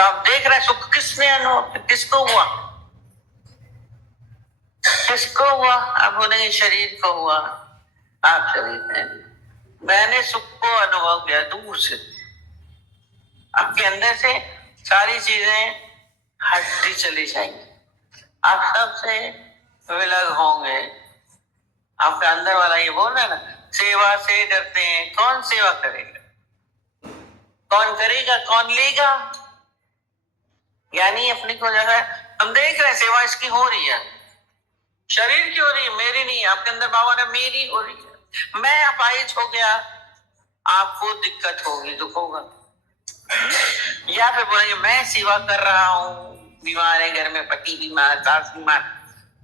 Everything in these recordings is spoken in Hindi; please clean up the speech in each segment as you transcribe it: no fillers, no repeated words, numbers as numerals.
तो आप देख रहे हैं सुख किसने अनुभव, किसको हुआ, किसको हुआ? आप बोलेंगे शरीर को हुआ। आप शरीर में, मैंने सुख को अनुभव किया दूर से। आपके अंदर से सारी चीजें हटती चली जाएंगी, आप सबसे विलग होंगे। आपका अंदर वाला ये बोल रहा है ना, सेवा से डरते हैं। कौन सेवा करेगा, कौन करेगा, कौन लेगा? यानी अपने को जो है हम देख रहे हैं सेवा इसकी हो रही है, शरीर की हो रही है, मेरी नहीं। आपके अंदर बाबा ने मेरी हो रही है। मैं अपाहिज हो गया, आपको दिक्कत होगी, दुख होगा। या फिर बोलेंगे मैं सेवा कर रहा हूं, बीमार है, घर में पति बीमार, सास बीमार,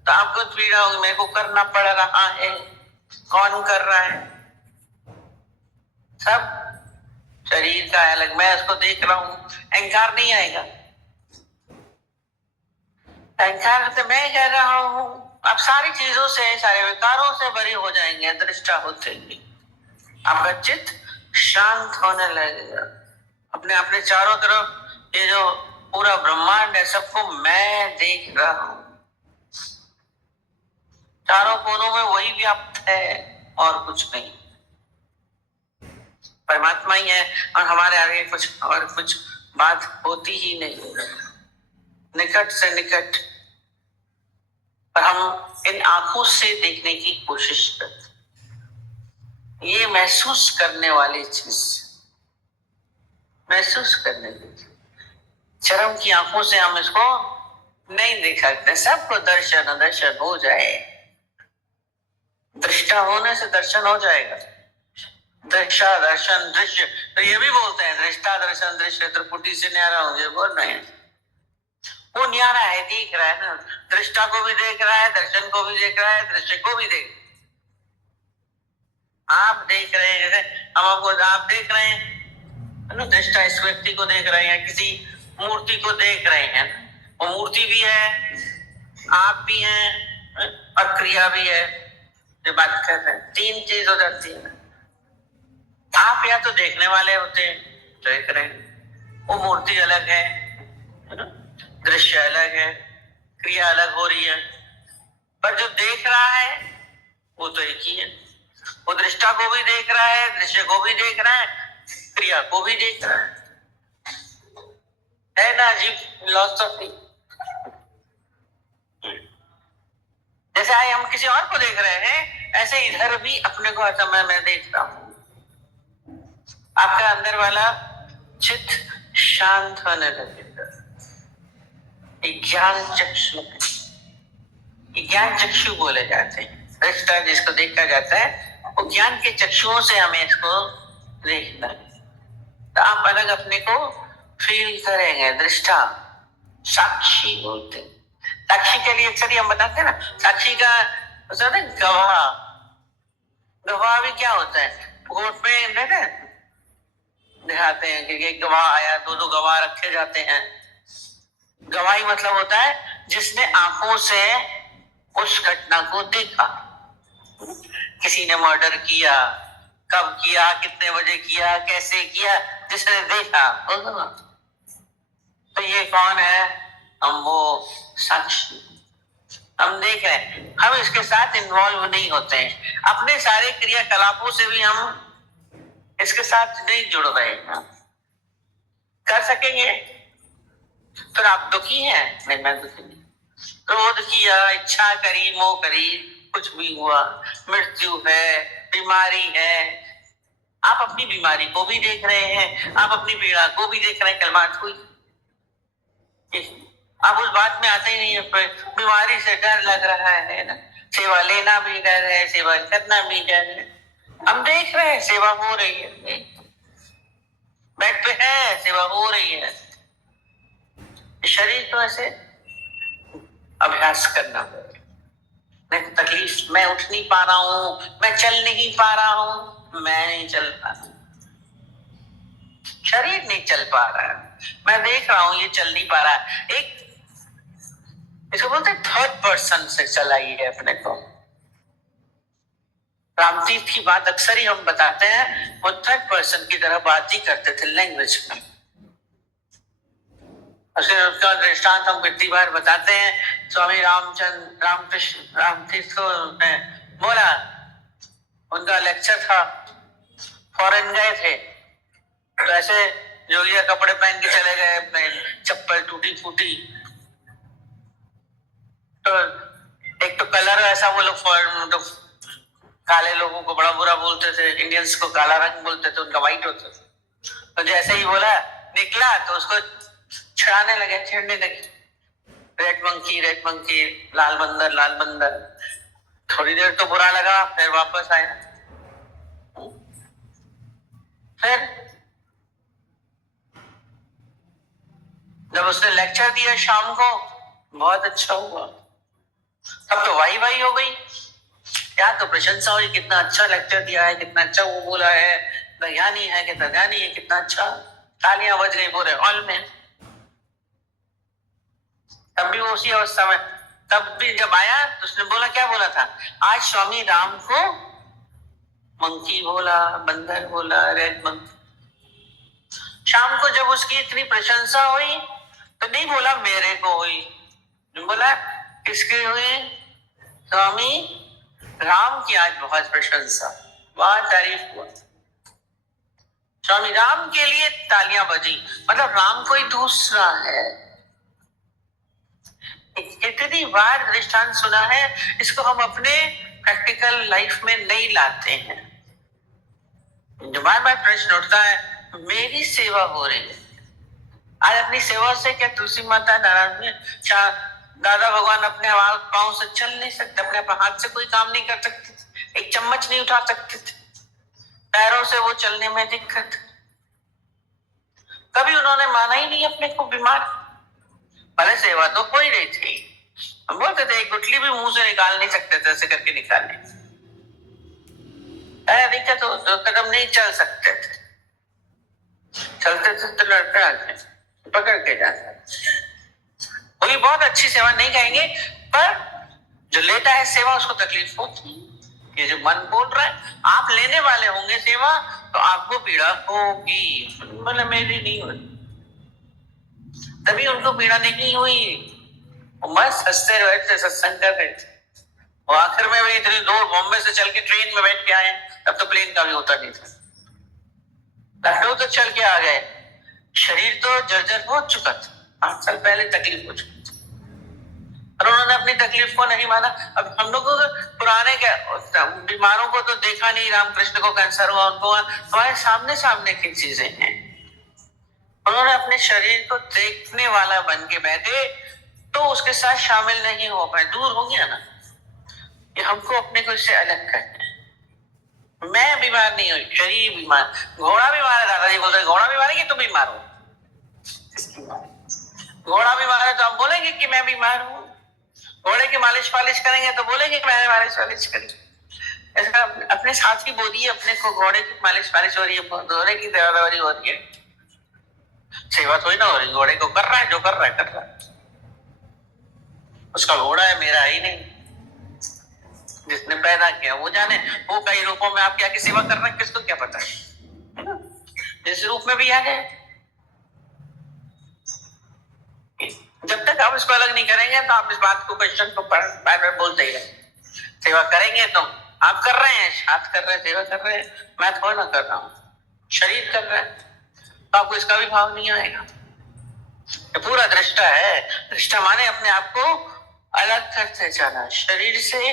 तो आपको पीड़ा होगी, मेरे को करना पड़ रहा है। कौन कर रहा है? सब शरीर का अलग, मैं उसको देख रहा हूं। अहंकार नहीं आएगा, अहंकार से मैं कह रहा हूं। आप सारी चीजों से, सारे विकारों से बरी हो जाएंगे, दृष्टा होते ही आपका चित्त शांत होने लगेगा। अपने अपने चारों तरफ ये जो पूरा ब्रह्मांड है, सबको मैं देख रहा हूं। चारों कोनों में वही व्याप्त है और कुछ नहीं, परमात्मा ही है। और हमारे आगे कुछ और कुछ बात होती ही नहीं, निकट से निकट। पर हम इन आंखों से देखने की कोशिश करते, ये महसूस करने वाली चीज, महसूस करने की चरम की आंखों से हम इसको नहीं देख सकते। सबको दर्शन दर्शन हो जाए, दृष्टा होने से दर्शन हो जाएगा। दृष्टा दर्शन दृश्य, तो ये भी बोलते हैं दृष्टा दर्शन दृश्य त्रिपुटी से न्यारा हो जाए, बोल रहे हैं। वो न्यारा है, देख रहा है ना, दृष्टा को भी देख रहा है, दर्शन को भी देख रहा है, दृश्य को भी देख। आप देख रहे हैं, जैसे हम आपको, आप देख रहे हैं ना, दृष्टा इस व्यक्ति को देख रहे हैं, किसी मूर्ति को देख रहे हैं, वो मूर्ति भी है, आप भी हैं, और क्रिया भी है जो बात कर रहे हैं। तीन चीज हो जाती है। आप या तो देखने वाले होते हैं, देख रहे हैं, वो मूर्ति अलग है ना, दृश्य अलग है, क्रिया अलग हो रही है, पर जो देख रहा है वो तो एक ही है। वो दृष्टा को भी देख रहा है, दृश्य को भी देख रहा है, क्रिया को भी देख रहा है ना। अजीब फिलॉसफी। जैसे आए हम किसी और को देख रहे हैं, ऐसे इधर भी अपने को हर समय मैं देख रहा हूं। आपका अंदर वाला चित्त शांत होने लगेगा। ज्ञान चक्षु, ज्ञान चक्षु बोले जाते हैं। दृष्टा जिसको देखा जाता है, वो ज्ञान के चक्षुओं से हमें इसको देखना है। तो आप अलग अपने को फील करेंगे। दृष्टा, साक्षी बोलते हैं। साक्षी के लिए अक्सर हम बताते हैं ना, साक्षी का गवाह। गवाह भी क्या होता है? कोर्ट में दिखाते हैं कि गवाह आया, दो गवाह रखे जाते हैं। गवाही मतलब होता है जिसने आंखों से उस घटना को देखा। किसी ने मर्डर किया, कब किया, कितने बजे किया, कैसे किया, जिसने देखा। तो ये कौन है? हम वो साक्षी, हम देख रहे हैं, हम इसके साथ इन्वॉल्व नहीं होते हैं। अपने सारे क्रियाकलापों से भी हम इसके साथ नहीं जुड़ रहे हैं। कर सकेंगे? फिर आप दुखी हैं? नहीं, मैं दुखी नहीं। क्रोध किया, इच्छा करी, मोह करी, कुछ भी हुआ, मृत्यु है, बीमारी है, आप अपनी बीमारी को भी देख रहे हैं, आप अपनी पीड़ा को भी देख रहे हैं। कल बात हुई, आप उस बात में आते ही नहीं है। बीमारी से डर लग रहा है ना, सेवा लेना भी डर है, सेवा करना भी डर है। हम देख रहे हैं सेवा हो रही है, बेड पे है, सेवा हो रही है। शरीर को ऐसे अभ्यास करना पड़ेगा। नहीं तकलीफ, मैं उठ नहीं पा रहा हूं, मैं चल नहीं पा रहा हूं, मैं नहीं चल पा रहा, शरीर नहीं चल पा रहा है, मैं देख रहा हूं ये चल नहीं पा रहा है। एक इसको बोलते हैं थर्ड पर्सन से चलाइए अपने को। रामतीर्थ की बात अक्सर ही हम बताते हैं, वो थर्ड पर्सन की तरह बात ही करते थे लैंग्वेज में। उसका दृष्टांत हम कितनी बार बताते हैं। स्वामी रामचंद्र रामकृष्ण रामतीर्थ को बोला, उनका लेक्चर था, फॉरेन गए थे, तो ऐसे जोगिया कपड़े पहन के चले गए, चप्पल टूटी फूटी, तो एक तो कलर ऐसा, वो लोग फॉरेन तो काले लोगों को बड़ा बुरा बोलते थे, इंडियंस को काला रंग बोलते थे, उनका व्हाइट होता था। तो जैसे ही बोला निकला तो उसको छेड़ने लगे, रेड मंकी, लाल बंदर, लाल बंदर। थोड़ी देर तो बुरा लगा, फिर वापस आया। फिर जब उसने लेक्चर दिया शाम को, बहुत अच्छा हुआ, तब तो वाही वाही हो गई, क्या तो प्रशंसा हुई, कितना अच्छा लेक्चर दिया है, कितना अच्छा वो बोला है, ज्ञानी है, कितना ज्ञानी है, कितना अच्छा। तालियां बज गई पूरे हॉल में। तब भी वो उसी अवस्था में, तब भी जब आया तो उसने बोला, क्या बोला था, आज स्वामी राम को मंकी बोला, बंदर बोला, रेड मंकी। शाम को जब उसकी इतनी प्रशंसा हुई तो नहीं बोला मेरे को हुई, बोला किसके हुई, स्वामी राम की आज बहुत प्रशंसा, बहुत तारीफ हुआ, स्वामी राम के लिए तालियां बजी, मतलब राम कोई दूसरा है। इतनी बार दृष्टांत सुना है, इसको हम अपने प्रैक्टिकल लाइफ में नहीं लाते हैं। जो बार बार प्रश्न उठता है, मेरी सेवा हो रही है, आज अपनी सेवा से क्या तुलसी माता नाराज में, दादा भगवान अपने पांव से चल नहीं सकते, अपने हाथ से कोई काम नहीं कर सकते, एक चम्मच नहीं उठा सकते थे, पैरों से वो चलने में दिक्कत। कभी उन्होंने माना ही नहीं अपने को बीमार, भले सेवा तो हो ही रही थी। हम बोलते थे एक गुठली भी मुंह से निकाल नहीं सकते थे, ऐसे करके निकालने दिक्कत हो, तो कदम नहीं चल सकते थे, चलते थे तो लड़का पकड़ के जाता। वो भी बहुत अच्छी सेवा नहीं कहेंगे, पर जो लेता है सेवा उसको तकलीफ होती है। ये जो मन बोल रहा है, आप लेने वाले होंगे सेवा तो आपको पीड़ा होगी, मतलब मेरी नहीं हुई, तभी उनको पीड़ा नहीं हुई, मस्त हंसते बैठते सत्संग कर रहे थे। और आखिर में भी इतनी दूर बॉम्बे से चल के ट्रेन में बैठ के आए, तब तो प्लेन का भी होता नहीं था, लखनऊ तो चल के आ गए, शरीर तो जर्जर हो चुका था, 8 साल पहले तकलीफ हो चुकी थी, और उन्होंने अपनी तकलीफ को नहीं माना। अब हम लोगों को पुराने बीमारों को तो देखा नहीं, रामकृष्ण को कैंसर हुआ, उनको हमारे सामने सामने की चीजें हैं, उन्होंने अपने शरीर को देखने वाला बन के बैठे तो उसके साथ शामिल नहीं हो पाए, दूर हो गया ना, कि हमको अपने को इससे अलग करना है। मैं बीमार नहीं हुई, शरीर बीमार, घोड़ा बीमार है, दादाजी बोलते घोड़ा बीमार है कि तुम बीमार हो, घोड़ा बीमार है तो हम बोलेंगे कि मैं बीमार हूं, घोड़े की मालिश पालिश करेंगे तो बोलेंगे कि मैंने मालिश पालिश करी। ऐसा अपने साथ ही बोलिए, अपने को घोड़े की मालिश पालिश हो रही है, घोड़े की दवाई हो रही है, सेवा थोड़ी ना हो रही, घोड़े को कर रहा है, जो कर रहा है कर रहा है, उसका घोड़ा है, मेरा ही नहीं, जिसने पैदा किया वो जाने, वो कई रूपों में आप क्या की सेवा कर रहे हैं, किसको क्या पता है, जिस रूप में भी आ जाए, जब तक आप इसको अलग नहीं करेंगे तो आप इस बात को क्वेश्चन को बार बार बोलते ही रहेंगे। सेवा करेंगे तो आप कर रहे हैं, हाथ कर रहे हैं, सेवा कर रहे हैं, मैं थोड़ा ना कर रहा हूं, शरीर कर रहा है, तो आपको इसका भी भाव नहीं आएगा। ये पूरा दृष्टा है, दृष्टा माने अपने आप को अलग करते जाना, शरीर से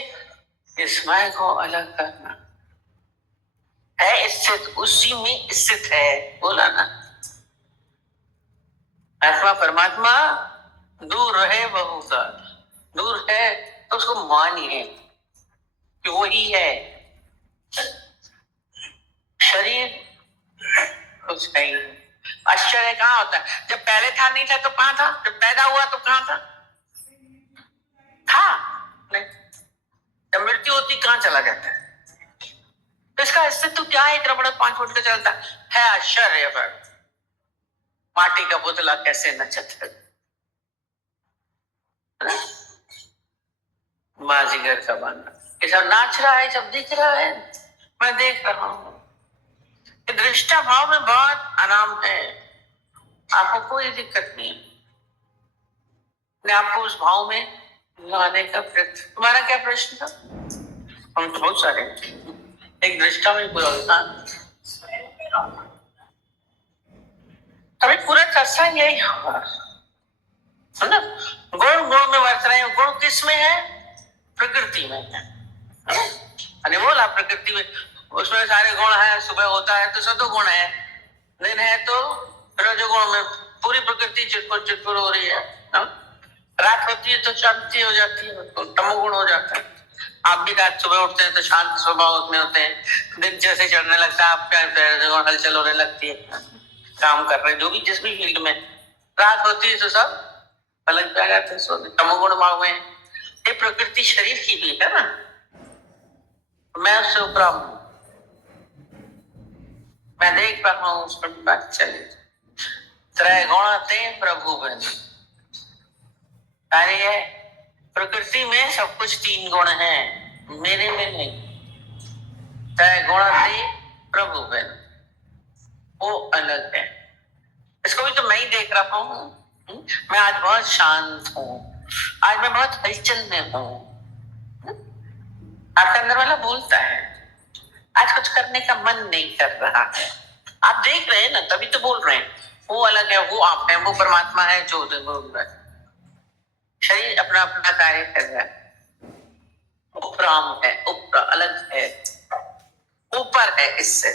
इस मैं को अलग करना है, स्थित उसी में स्थित है, बोला ना, आत्मा परमात्मा दूर रहे बहुकाल, दूर है तो उसको मानिए कि वही है, शरीर कुछ नहीं। आश्चर्य कहाँ होता है, जब पहले था नहीं था तो कहाँ था, जब पैदा हुआ तो कहाँ था, था नहीं, जब मृत्यु होती कहाँ चला जाता है, तो इसका अस्तित्व क्या है, इतना बड़ा 5 फुट का चलता है, आश्चर्य। पर माटी का पुतला कैसे नचत है, बाजीगर का बना, ये सब नाच रहा है, सब दिख रहा है, मैं देख रहा हूं, दृष्टा भाव में बहुत आराम है, आपको कोई दिक्कत नहीं है। अपने आपको उस भाव में लाने का प्रयत्न। तुम्हारा क्या प्रश्न था? हम तो बहुत सारे, एक दृष्टा में पूरा होता अभी पूरा चर्चा यही होगा, है ना? गुण गुण में वर्त रहे हैं। गुण किस में है? प्रकृति में है। अरे बोला प्रकृति में, उसमें सारे गुण है। सुबह होता है तो सतो गुण है, दिन है तो रजोगुण में पूरी प्रकृति चिटपुर चिटपुर हो रही है। रात होती है तो शांति हो जाती है, तो तमोगुण हो जाता है। आप भी रात सुबह उठते हैं तो शांत स्वभाव में होते हैं, दिन जैसे चढ़ने लगता है आप पैर हलचल होने लगती है, काम कर रहे हैं जो भी जिस भी फील्ड में। रात होती है तो सब अलग पे आ जाते हैं, तमोगुण भाव में। ये प्रकृति शरीर की भी है ना, मैं उससे उपराम हूं, मैं देख रहा हूं उस पर बात चले। त्रय गुण ते प्रभु बन, अरे प्रकृति में सब कुछ तीन गुण है, मेरे में नहीं। त्रय गुण ते प्रभु बन, वो अलग है। इसको भी तो मैं ही देख रहा हूं। मैं आज बहुत शांत हूं, आज मैं बहुत हलचल में हूं। आपका अंदर वाला बोलता है आज कुछ करने का मन नहीं कर रहा है। आप देख रहे हैं ना, तभी तो बोल रहे हैं। वो अलग है, वो आप है, वो परमात्मा है जो बोल रहा है। शरीर अपना अपना कार्य कर रहा है, उपराम है, ऊपर अलग है, ऊपर है, इससे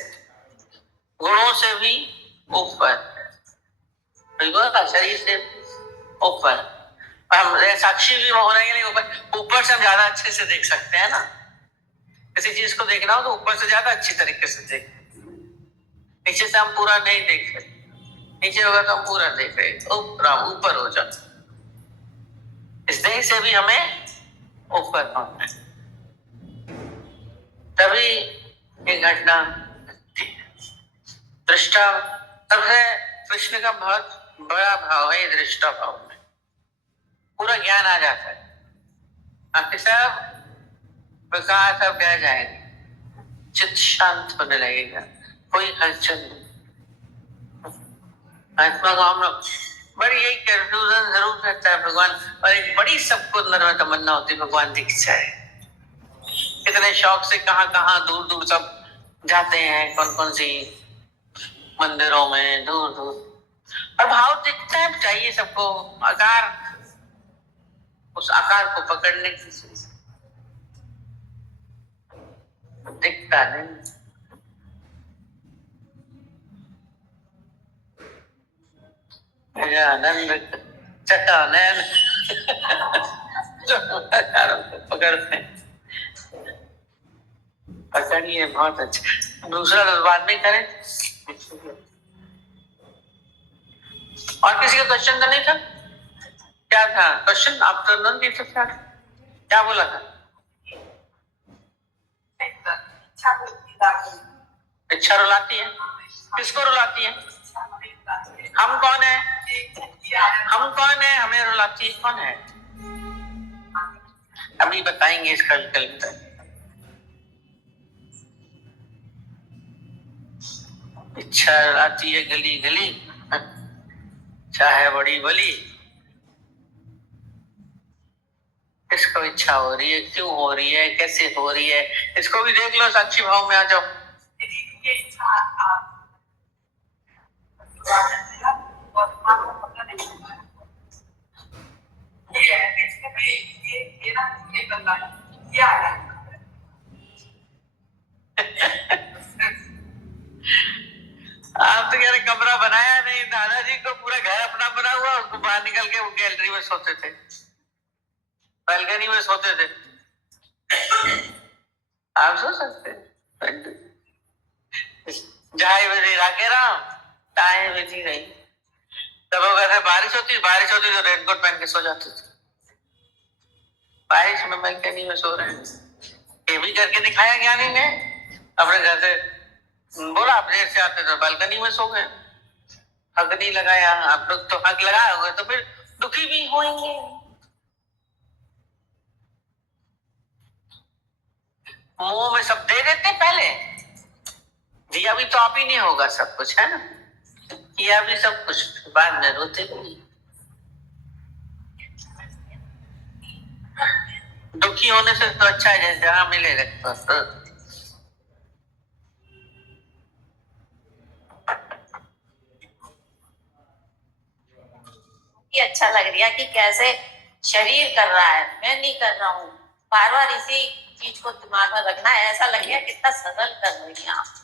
गुणों से भी ऊपर, शरीर से ऊपर। हम साक्षी भी होने के लिए ऊपर से हम ज्यादा अच्छे से देख सकते हैं ना। किसी चीज को देखना हो तो ऊपर से ज्यादा अच्छी तरीके से देख, नीचे से हम पूरा नहीं देख रहे, नीचे होगा तो हम पूरा देख रहे, ऊपर हो जाओ। इस देह से भी हमें ऊपर होना है, तभी ये घटना। दृष्टा तब है, कृष्ण का बहुत बड़ा भाव है दृष्टा भाव में, पूरा ज्ञान आ जाता है। आपके सब प्रकाश सब बह जाएंगे, चित्त शांत होने लगेगा, कोई हलचल नहीं। आत्मा को हम लोग बड़ी यही कंफ्यूजन जरूर रहता है भगवान, और एक बड़ी सबको अंदर में तमन्ना होती है भगवान दिख जाए। कितने शौक से कहाँ कहाँ दूर दूर सब जाते हैं, कौन कौन सी मंदिरों में दूर दूर, और भाव दिखता है। चाहिए सबको आकार, उस आकार को पकड़ने की दिखता नहीं। आनंद चटानैन पकड़ते हैं, पकड़िए बहुत अच्छा। दूसरा बाद में करें। और किसी का क्वेश्चन तो नहीं था? क्या था क्वेश्चन? आप तो नहीं देख सकते, क्या बोला था? इच्छा रुलाती है। किसको रुलाती है? हम कौन है? हम कौन है? हमें रुलाती है कौन है? अभी बताएंगे इसका विकल्प। इच्छा रुलाती है गली गली, इच्छा है बड़ी बली। किसको इच्छा हो रही है, क्यों हो रही है, कैसे हो रही है, इसको भी देख लो, साक्षी भाव में आ जाओ। आप तो कह रहे कमरा बनाया नहीं, दादाजी को पूरा घर अपना बना हुआ, उसको बाहर निकल के वो गैलरी में सोते थे, बालकनी में सोते थे। आप सो सकते हैं। जहां बजे राके राम ताए बजी गई। तब वो कहते बारिश होती तो रेनकोट पहन के सो जाते थे। बारिश में बालकनी में सो रहे हैं, ये भी करके दिखाया ज्ञानी ने। अपने घर से बोला आप देर से आते तो बालकनी में सो गए, हक नहीं लगाया। आप लोग तो हक लगाए होंगे तो फिर दुखी भी होंगे। मुंह में सब दे देते पहले, दिया भी तो आप ही नहीं होगा सब कुछ, है ना? किया भी सब कुछ, बाद में रोते भी। दुखी होने से तो अच्छा है जैसे जहाँ मिलेगा। ये अच्छा लग रहा है कि कैसे शरीर कर रहा है, मैं नहीं कर रहा हूँ। बार बार इसी चीज को दिमाग में रखना है, ऐसा लग गया कितना सरल कर रही हैं आप।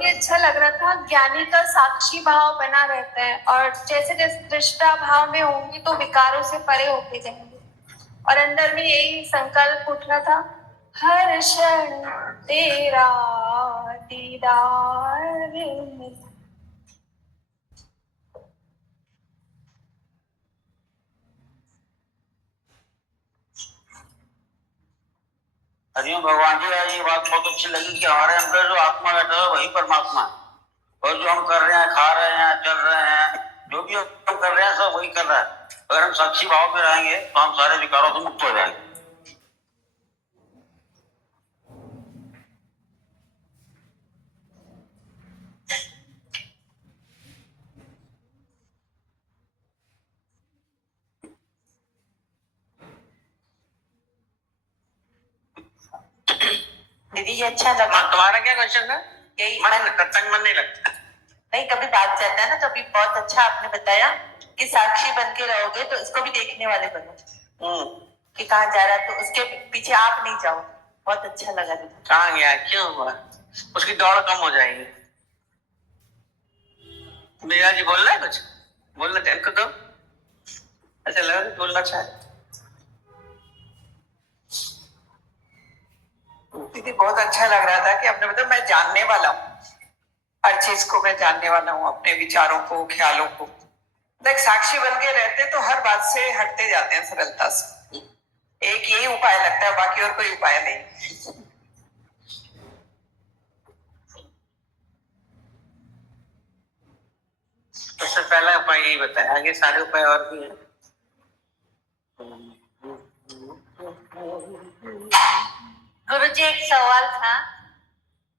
ये अच्छा लग रहा था, ज्ञानी का साक्षी भाव बना रहता है और जैसे जैसे दृष्टा भाव में होंगे तो विकारों से परे होते जाएंगे। और अंदर में यही संकल्प उठ रहा था, हर क्षण तेरा दीदार मिले। हरिओम भगवान जी, आज ये बात बहुत अच्छी लगी कि हमारे अंदर जो आत्मा बैठा है वही परमात्मा है, और जो हम कर रहे हैं, खा रहे हैं, चल रहे हैं, जो भी हम कर रहे हैं सब वही कर रहा है। अगर हम साक्षी भाव में रहेंगे तो हम सारे विकारों से मुक्त हो जाएंगे। दीदी ये अच्छा लगा। तुम्हारा क्या क्वेश्चन था? यही मन नहीं लगता। नहीं, कभी बात जाता है ना, तो अभी बहुत अच्छा आपने बताया कि साक्षी बन के रहोगे तो इसको भी देखने वाले बनो कि कहाँ जा रहा है, तो उसके पीछे आप नहीं जाओ। बहुत अच्छा लगा दीदी। कहाँ गया, क्यों हुआ, उसकी दौड़ कम हो जाएगी। मीरा जी बोल रहा है कुछ, बोलना चाहे तो ऐसा लगा कि बोलना चाहे। दीदी बहुत अच्छा लग रहा था कि आपने बताया मैं जानने वाला हूँ, हर चीज को मैं जानने वाला हूँ, अपने विचारों को, ख्यालों को। एक साक्षी बन के रहते तो हर बात से हटते जाते हैं सरलता से। एक यही उपाय लगता है, बाकी और कोई उपाय नहीं। सबसे पहला उपाय यही बताया, आगे सारे उपाय और भी हैं। गुरुजी एक सवाल था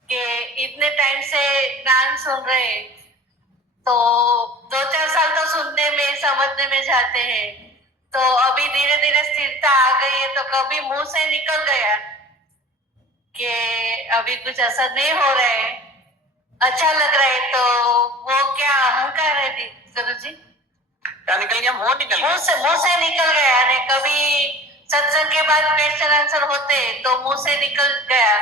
कि इतने टाइम से ज्ञान सुन रहे, तो 2-4 साल तो सुनने में, समझने में जाते हैं, तो अभी धीरे धीरे स्थिरता आ गई है, तो कभी मुंह से निकल गया कि अभी कुछ असर नहीं हो रहा है, अच्छा लग रहा है, तो वो क्या अहंकार है गुरुजी? क्या निकल गया? मुंह निकल गया, मुंह से निकल गया। ने कभी सत्संग के बाद क्वेश्चन आंसर होते तो मुंह से निकल गया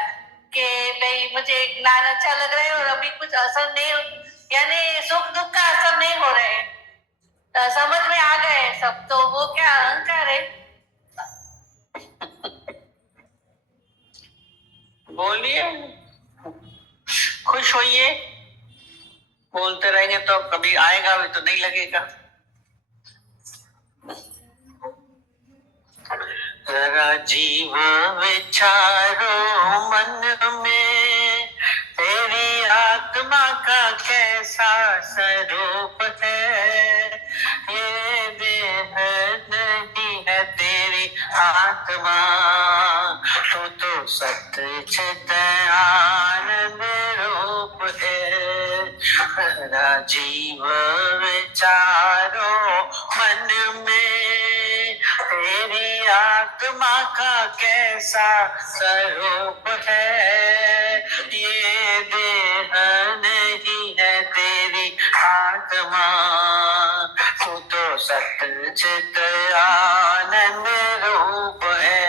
कि भाई मुझे ज्ञान अच्छा लग रहा है और अभी कुछ असर नहीं, यानी सुख दुख का असर नहीं हो रहा है, तो समझ में आ गए सब, तो वो क्या अहंकार है? बोलिए, खुश होइए, बोलते रहेंगे तो कभी आएगा भी तो नहीं लगेगा। जरा जीव विचारो मन में, तेरी आत्मा का कैसा स्वरूप है। ये देह नहीं है तेरी आत्मा, तो सत्य चित आनंद रूप है। जरा जीव विचारो मन में, तेरी आत्मा का कैसा स्वरूप है। ये देह नहीं है तेरी आत्मा, तू तो सत्य चित आनंद रूप है।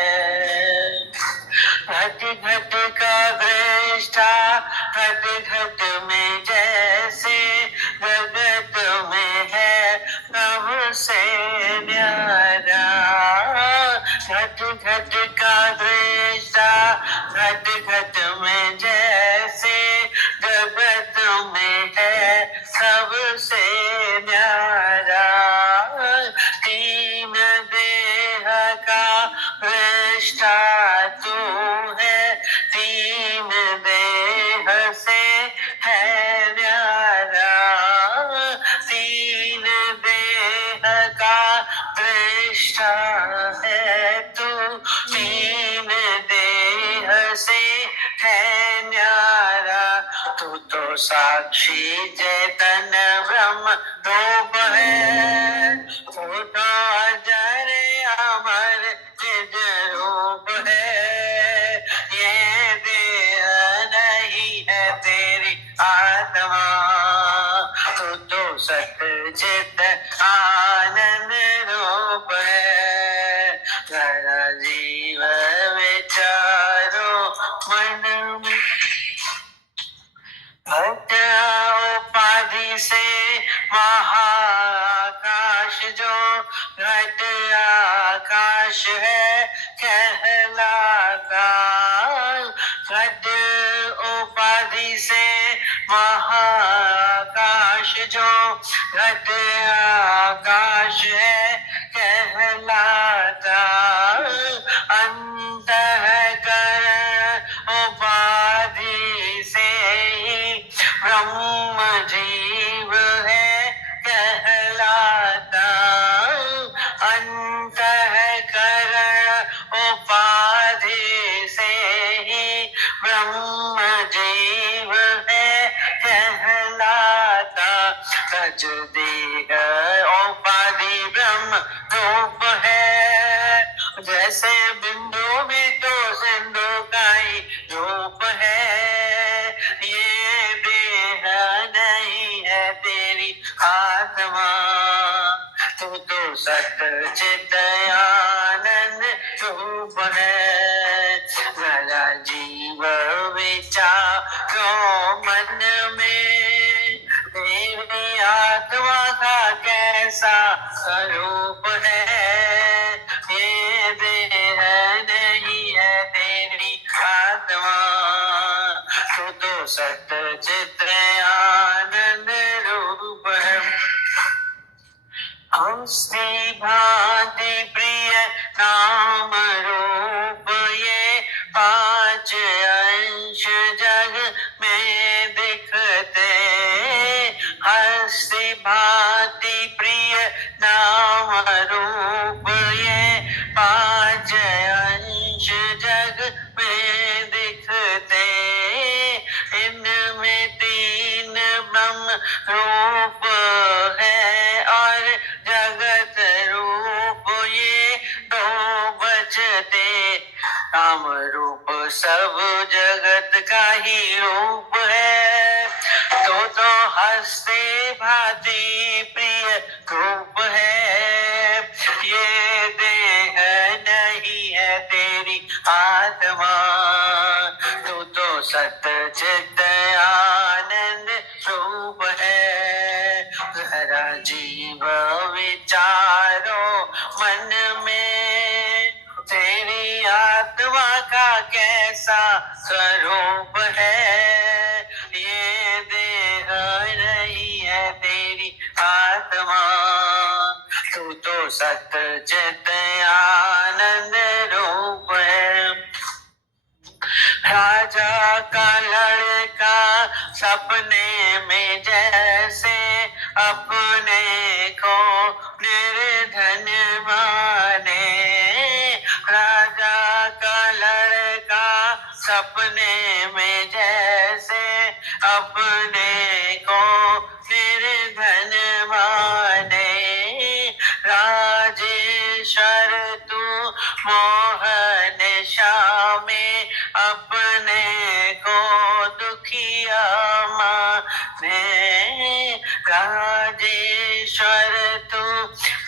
घट घट का दृष्टा, घट घट में जैसे जगत में है सबसे न्यारा। घट घट का दृष्टा, घट घट में जैसे जगत में है सबसे न्यारा। तीन देह का दृष्टा तू है, तीन देह से है न्यारा। तीन देह का दृष्टा है तू, तीन देह से है न्यारा। तू तो साक्षी चैतन ब्रह्म रूप है, तू तो अजर अमर चिद रूप है, ये देह नहीं है तेरी आत्मा, तू तो सत चित आनंद रूप है, तेरा जीव विचारो मन में, भक्त उपाधि से महाकाश जो घट आकाश है कहलाता, घट उपाधि से महाकाश जो घट आकाश है कहलाता, अंतःकरण उपाधि से ही ब्रह्म जीव है कहलाता, अंतःकरण उपाधि से ही ब्रह्म जीव है कहलाता, तज देह उपाधि ब्रह्म रूप है, जैसे बिंदु में तो सिंधु का ही रूप है, ये देह नहीं है तेरी आत्मा, तू तो सत चित आनंद रूप है, जरा जीव विचारो मन में, तेरी आत्मा का कैसा स्वरूप है, ये देह नहीं है तेरी आत्मा, तू तो सत चित आनंद रूप है, हंसी भांति प्रिय नाम रूप ये पांच अंश जग में दिखते, हंसी भांति प्रिय नाम रूप ये पांच अंश जग में दिखते, इनमें तीन ब्रह्म रूप है और जगत रूप ये दो बचते, काम रूप सब जगत का ही रूप है, तो हंसते भांति प्रिय रूप है, ये देह नहीं है तेरी आत्मा, तू तो सत चित आनंद रूप है, जरा जीव विचारो मन में, तेरी आत्मा का कैसा स्वरूप है, ये देह नहीं है तेरी आत्मा, तू तो सत चित आनंद रूप है, राजा का लड़का सपने में जैसे अपने को निर्धन माने, राजा का लड़का सपने में जैसे अपने को निर्धन माने, राजेश्वर तू मोहन श्यामे अपने को दुखिया माने, राजेश्वर तू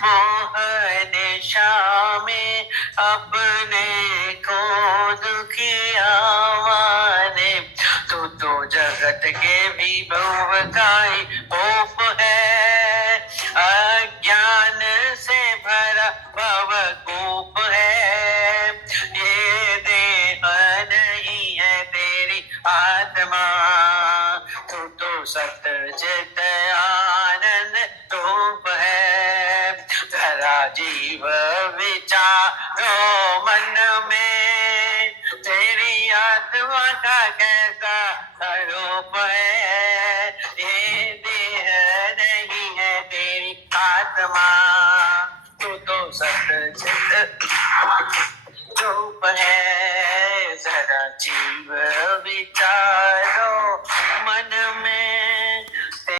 मोहन श्यामे अपने को दुखिया माने, तू तो जगत के भी भव का ही रूप है, अज्ञान से भरा भवकूप है, ये देह नहीं है तेरी आत्मा, तू तो सत चित आनंद रूप है, जरा जीव विचारो मन में, तेरी आत्मा का कैसा रूप है, ये देह नहीं है तेरी आत्मा, तू तो सत चित रूप है, जरा जीव विचारो मन में